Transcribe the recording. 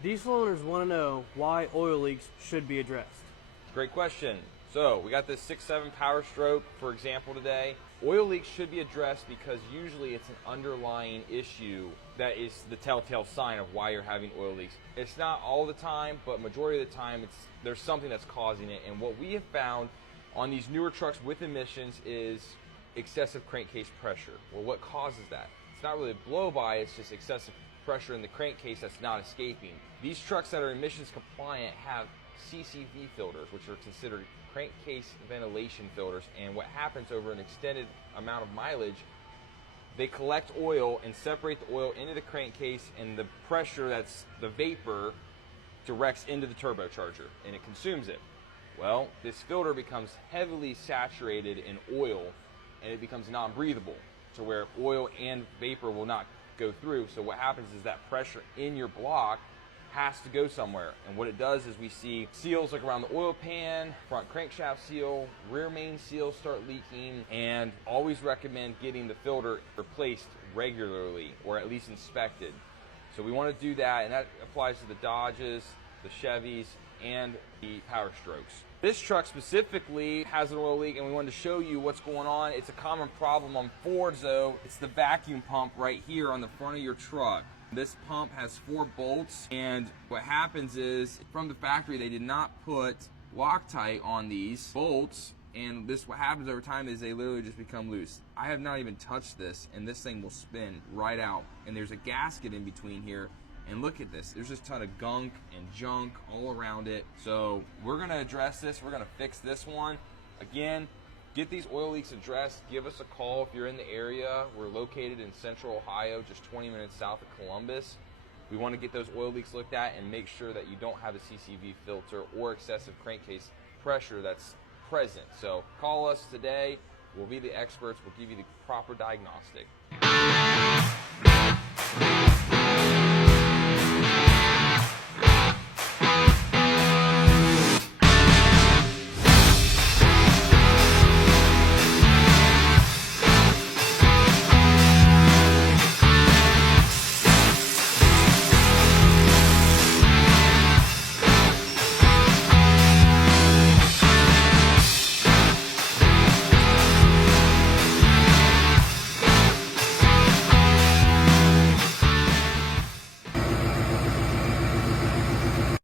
Diesel owners want to know why oil leaks should be addressed. Great question. So we got this 6.7 Power Stroke, for example, today. Oil leaks should be addressed because usually it's an underlying issue that is the telltale sign of why you're having oil leaks. It's not all the time, but majority of the time there's something that's causing it. And what we have found on these newer trucks with emissions is excessive crankcase pressure. Well, what causes that? It's not really blow-by, it's just excessive pressure in the crankcase that's not escaping. These trucks that are emissions compliant have CCV filters, which are considered crankcase ventilation filters, and what happens over an extended amount of mileage, they collect oil and separate the oil into the crankcase, and the pressure, that's the vapor, directs into the turbocharger and it consumes it. Well, this filter becomes heavily saturated in oil and it becomes non-breathable to where oil and vapor will not go through. So what happens is that pressure in your block has to go somewhere. And what it does is we see seals like around the oil pan, front crankshaft seal, rear main seals start leaking, and always recommend getting the filter replaced regularly or at least inspected. So we want to do that, and that applies to the Dodges, the Chevys, and the Power Strokes. This truck specifically has an oil leak, and we wanted to show you what's going on. It's a common problem on Fords though. It's the vacuum pump right here on the front of your truck. This pump has 4 bolts, and what happens is from the factory they did not put Loctite on these bolts, and what happens over time is they literally just become loose. I have not even touched this, and this thing will spin right out, and there's a gasket in between here. And look at this, there's just a ton of gunk and junk all around it. So we're gonna address this, we're gonna fix this one. Again, get these oil leaks addressed. Give us a call if you're in the area. We're located in Central Ohio, just 20 minutes south of Columbus. We want to get those oil leaks looked at and make sure that you don't have a CCV filter or excessive crankcase pressure that's present. So call us today. We'll be the experts. We'll give you the proper diagnostic.